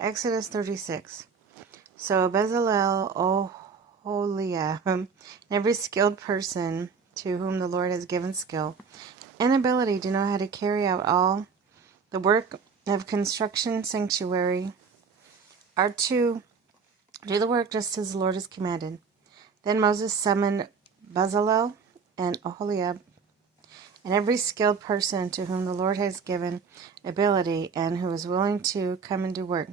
Exodus 36. So Bezalel, Oholiab, and every skilled person to whom the Lord has given skill and ability to know how to carry out all the work of construction sanctuary are to do the work just as the Lord has commanded. Then Moses summoned Bezalel and Oholiab and every skilled person to whom the Lord has given ability and who is willing to come and do work.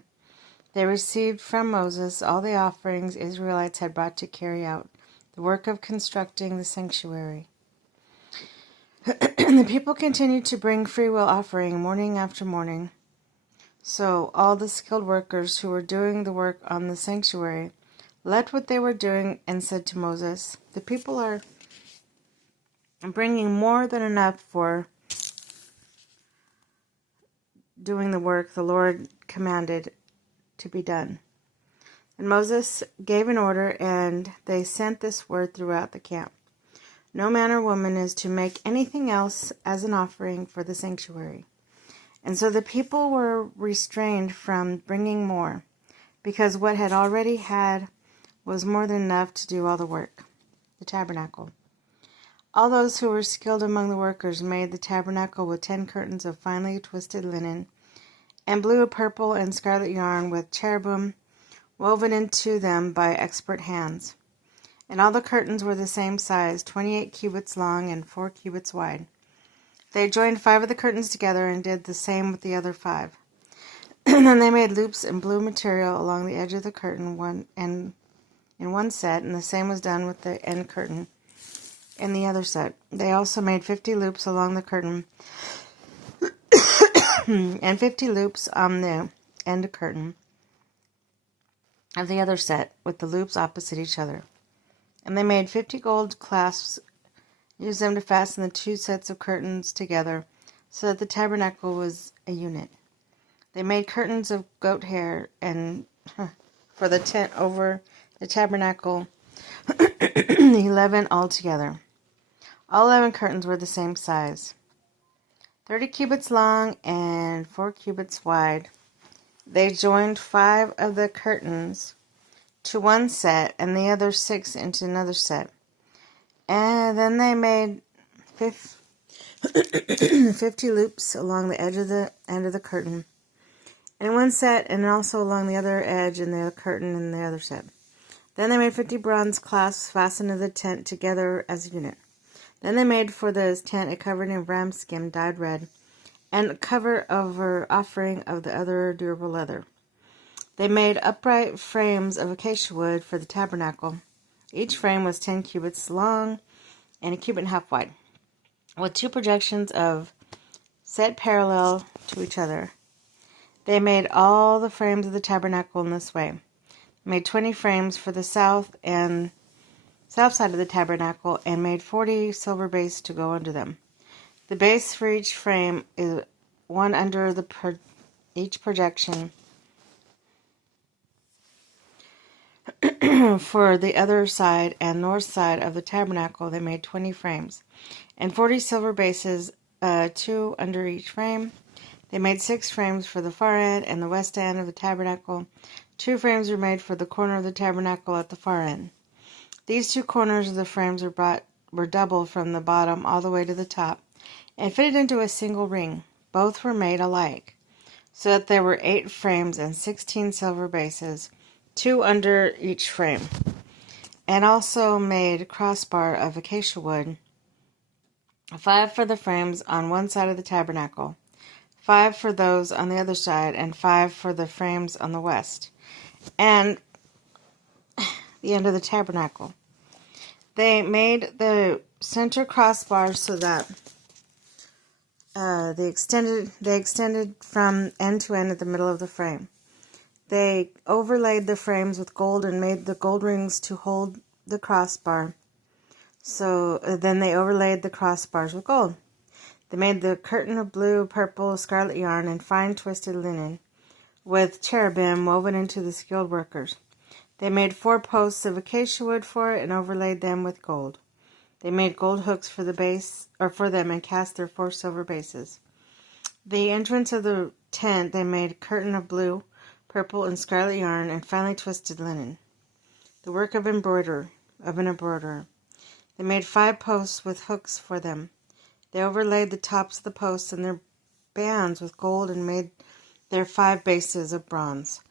They received from Moses all the offerings Israelites had brought to carry out the work of constructing the sanctuary. The people continued to bring freewill offering morning after morning. So all the skilled workers who were doing the work on the sanctuary left what they were doing and said to Moses, "The people are bringing more than enough for doing the work the Lord commanded to be done." And Moses gave an order, and they sent this word throughout the camp: "No man or woman is to make anything else as an offering for the sanctuary." And so the people were restrained from bringing more, because what had already had was more than enough to do all the work. The tabernacle. All those who were skilled among the workers made the tabernacle with 10 curtains of finely twisted linen, and blue, purple, and scarlet yarn with cherubim woven into them by expert hands. And all the curtains were the same size, 28 cubits long and 4 cubits wide. They joined 5 of the curtains together and did the same with the other 5. And then they made loops in blue material along the edge of the curtain in one set, and the same was done with the end curtain in the other set. They also made 50 loops along the curtain and 50 loops on the end curtain of the other set, with the loops opposite each other. And they made 50 gold clasps, used them to fasten the 2 sets of curtains together, so that the tabernacle was a unit. They made curtains of goat hair and for the tent over the tabernacle, 11 altogether. All 11 curtains were the same size, 30 cubits long and 4 cubits wide. They joined 5 of the curtains to one set and the other 6 into another set. And then they made 50 loops along the edge of the end of the curtain in one set, and also along the other edge in the curtain in the other set. Then they made 50 bronze clasps fastened to the tent together as a unit. Then they made for the tent a covering of ram skin dyed red, and a cover over offering of the other durable leather. They made upright frames of acacia wood for the tabernacle. Each frame was 10 cubits long and a cubit and a half wide, with 2 projections of set parallel to each other. They made all the frames of the tabernacle in this way. They made 20 frames for the south side of the tabernacle, and made 40 silver bases to go under them. The base for each frame is one under each projection. For the other side and north side of the tabernacle, they made 20 frames, and 40 silver bases, 2 under each frame. They made 6 frames for the far end and the west end of the tabernacle. 2 frames were made for the corner of the tabernacle at the far end. These 2 corners of the frames were double from the bottom all the way to the top, and fitted into a single ring. Both were made alike, so that there were 8 frames and 16 silver bases, 2 under each frame. And also made a crossbar of acacia wood, 5 for the frames on one side of the tabernacle, 5 for those on the other side, and 5 for the frames on the west, and the end of the tabernacle. They made the center crossbar so that they extended from end to end at the middle of the frame. They overlaid the frames with gold and made the gold rings to hold the crossbar. So then they overlaid the crossbars with gold. They made the curtain of blue, purple, scarlet yarn and fine twisted linen, with cherubim woven into the skilled workers. They made 4 posts of acacia wood for it and overlaid them with gold. They made gold hooks for them and cast their 4 silver bases. The entrance of the tent they made a curtain of blue, purple and scarlet yarn, and finely twisted linen, the work of an embroiderer. They made 5 posts with hooks for them. They overlaid the tops of the posts and their bands with gold and made their 5 bases of bronze.